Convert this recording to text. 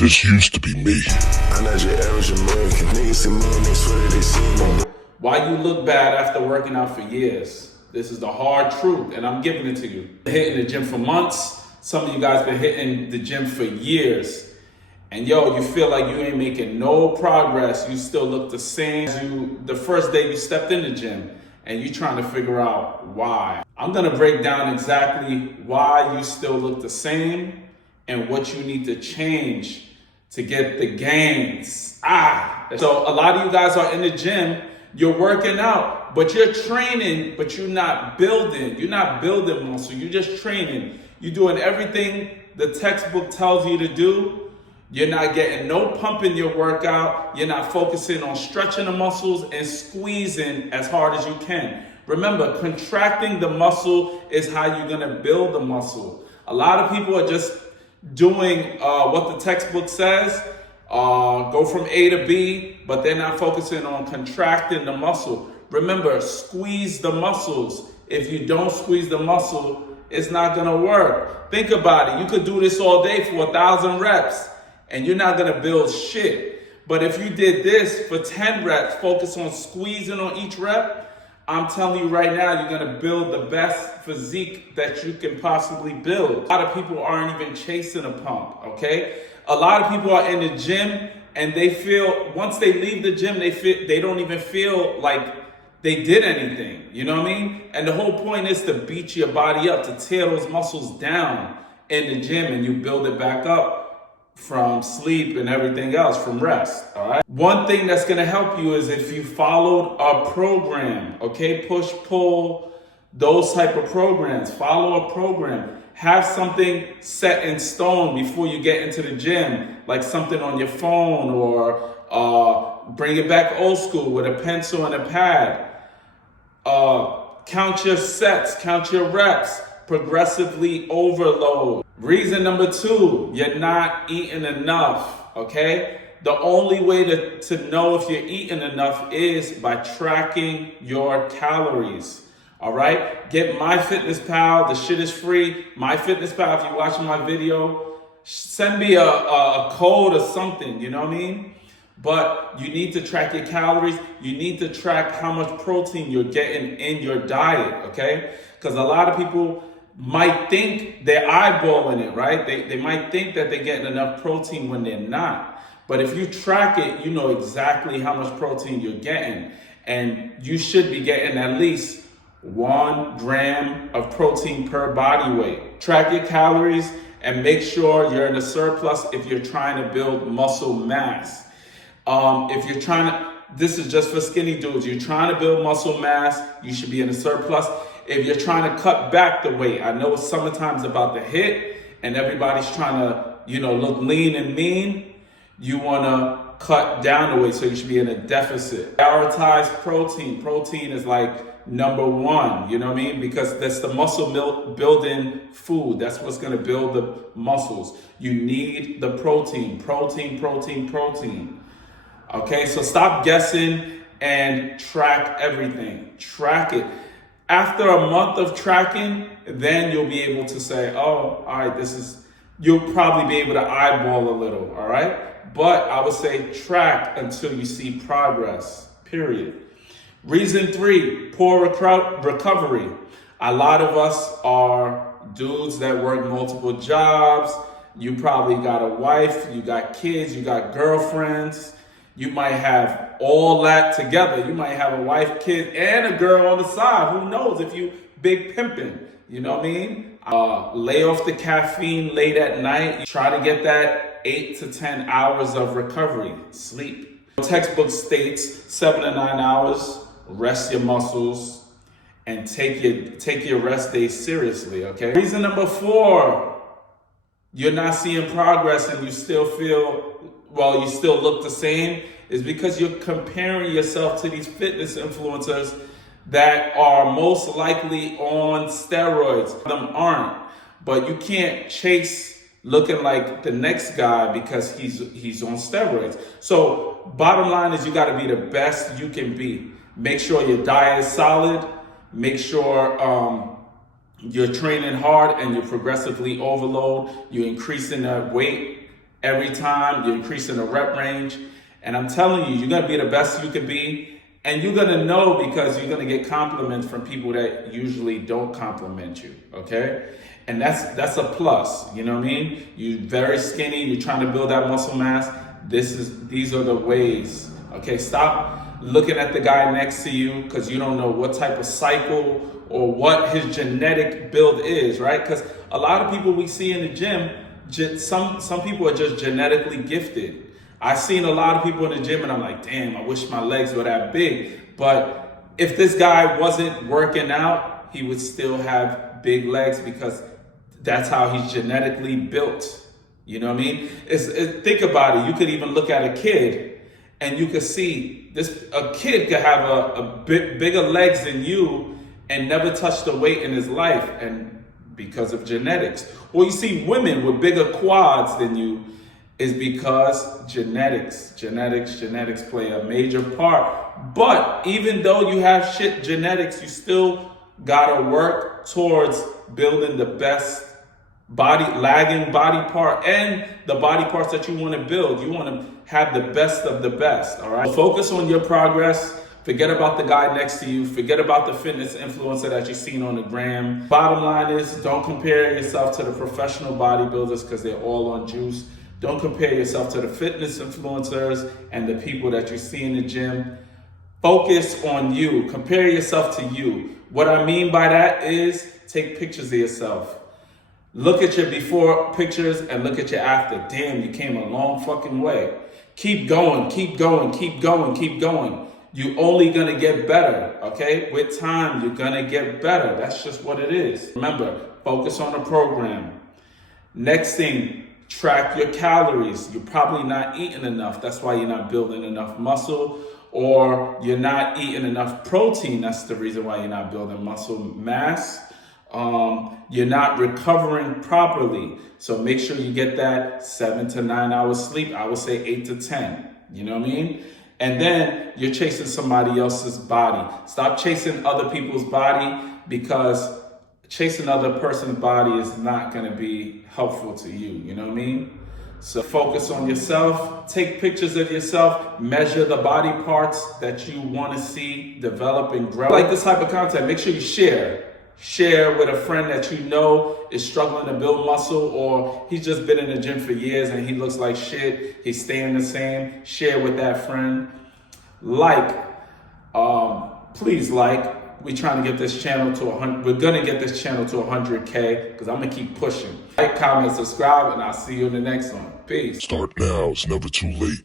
This used to be me. I'm not your average American. Niggas see me and they swear that they see me. Why you look bad after working out for years? This is the hard truth, and I'm giving it to you. Hitting the gym for months. Some of you guys been hitting the gym for years. And yo, you feel like you ain't making no progress. You still look the same as you the first day you stepped in the gym, and you trying to figure out why. I'm gonna break down exactly why you still look the same and what you need to change to get the gains. So a lot of you guys are in the gym, you're working out, but you're training, but you're not building. You're not building muscle, you're just training. You're doing everything the textbook tells you to do. You're not getting no pump in your workout. You're not focusing on stretching the muscles and squeezing as hard as you can. Remember, contracting the muscle is how you're gonna build the muscle. A lot of people are just doing what the textbook says, go from A to B, but they're not focusing on contracting the muscle. Remember, squeeze the muscles. If you don't squeeze the muscle, it's not gonna work. Think about it. You could do this all day for 1,000 reps and you're not gonna build shit. But if you did this for 10 reps, focus on squeezing on each rep, I'm telling you right now, you're gonna build the best physique that you can possibly build. A lot of people aren't even chasing a pump, okay? A lot of people are in the gym and they feel, once they leave the gym, they don't even feel like they did anything, you know what I mean? And the whole point is to beat your body up, to tear those muscles down in the gym, and you build it back up from sleep and everything else, from rest, all right? One thing that's gonna help you is if you followed a program, okay? Push, pull, those type of programs. Follow a program. Have something set in stone before you get into the gym, like something on your phone, or bring it back old school with a pencil and a pad. Count your sets, count your reps, progressively overload. Reason number 2, you're not eating enough, okay? The only way to know if you're eating enough is by tracking your calories, all right? Get MyFitnessPal, the shit is free. MyFitnessPal, if you're watching my video, send me a code or something, you know what I mean? But you need to track your calories. You need to track how much protein you're getting in your diet, okay? Because a lot of people might think they're eyeballing it, right? They might think that they're getting enough protein when they're not. But if you track it, you know exactly how much protein you're getting. And you should be getting at least 1 gram of protein per body weight. Track your calories and make sure you're in a surplus if you're trying to build muscle mass. If you're trying to, this is just for skinny dudes, you're trying to build muscle mass, you should be in a surplus. If you're trying to cut back the weight, I know summertime's about to hit and everybody's trying to, look lean and mean. You want to cut down the weight, so you should be in a deficit. Prioritize protein. Protein is like number 1, you know what I mean? Because that's the muscle building food. That's what's going to build the muscles. You need the protein, protein, protein, protein. Okay, so stop guessing and track everything. Track it. After a month of tracking, then you'll be able to say, oh, all right, you'll probably be able to eyeball a little, all right? But I would say track until you see progress, period. Reason 3, poor recovery. A lot of us are dudes that work multiple jobs. You probably got a wife, you got kids, you got girlfriends. You might have all that together. You might have a wife, kid, and a girl on the side. Who knows if you big pimping, you know what I mean? Lay off the caffeine late at night. Try to get that 8 to 10 hours of recovery, sleep. The textbook states 7 to 9 hours, rest your muscles, and take your rest days seriously, okay? Reason number 4, you're not seeing progress and you still you still look the same, is because you're comparing yourself to these fitness influencers that are most likely on steroids. Them aren't, but you can't chase looking like the next guy because he's on steroids. So bottom line is you got to be the best you can be. Make sure your diet is solid. Make sure you're training hard and you progressively overload. You're increasing that weight every time. You're increasing the rep range. And I'm telling you, you're going to be the best you can be. And you're going to know because you're going to get compliments from people that usually don't compliment you, okay? And that's a plus, you know what I mean? You're very skinny, you're trying to build that muscle mass. These are the ways, okay? Stop looking at the guy next to you because you don't know what type of cycle or what his genetic build is, right? Because a lot of people we see in the gym, some people are just genetically gifted. I've seen a lot of people in the gym and I'm like, damn, I wish my legs were that big. But if this guy wasn't working out, he would still have big legs because that's how he's genetically built. You know what I mean? Think about it. You could even look at a kid and you could see a kid could have a bigger legs than you and never touch the weight in his life, and because of genetics. Or you see women with bigger quads than you, is because genetics play a major part. But even though you have shit genetics, you still gotta work towards building the best lagging body part and the body parts that you want to build. You want to have the best of the best, all right? Focus on your progress. Forget about the guy next to you. Forget about the fitness influencer that you've seen on the gram. Bottom line is, don't compare yourself to the professional bodybuilders because they're all on juice. Don't compare yourself to the fitness influencers and the people that you see in the gym. Focus on you. Compare yourself to you. What I mean by that is take pictures of yourself. Look at your before pictures and look at your after. Damn, you came a long fucking way. Keep going, keep going, keep going, keep going. You're only gonna get better, okay? With time, you're gonna get better. That's just what it is. Remember, focus on the program. Next thing, track your calories. You're probably not eating enough. That's why you're not building enough muscle, or you're not eating enough protein. That's the reason why you're not building muscle mass. You're not recovering properly. So make sure you get that 7 to 9 hours sleep. I would say 8 to 10. You know what I mean? And then you're chasing somebody else's body. Stop chasing other people's body, because chasing another person's body is not going to be helpful to you. You know what I mean? So focus on yourself. Take pictures of yourself. Measure the body parts that you want to see develop and grow. Like this type of content, make sure you share. Share with a friend that you know is struggling to build muscle, or he's just been in the gym for years and he looks like shit. He's staying the same. Share with that friend. Please like. We're trying to get this channel to 100. We're gonna get this channel to 100K because I'm gonna keep pushing. Like, comment, subscribe, and I'll see you in the next one. Peace. Start now, it's never too late.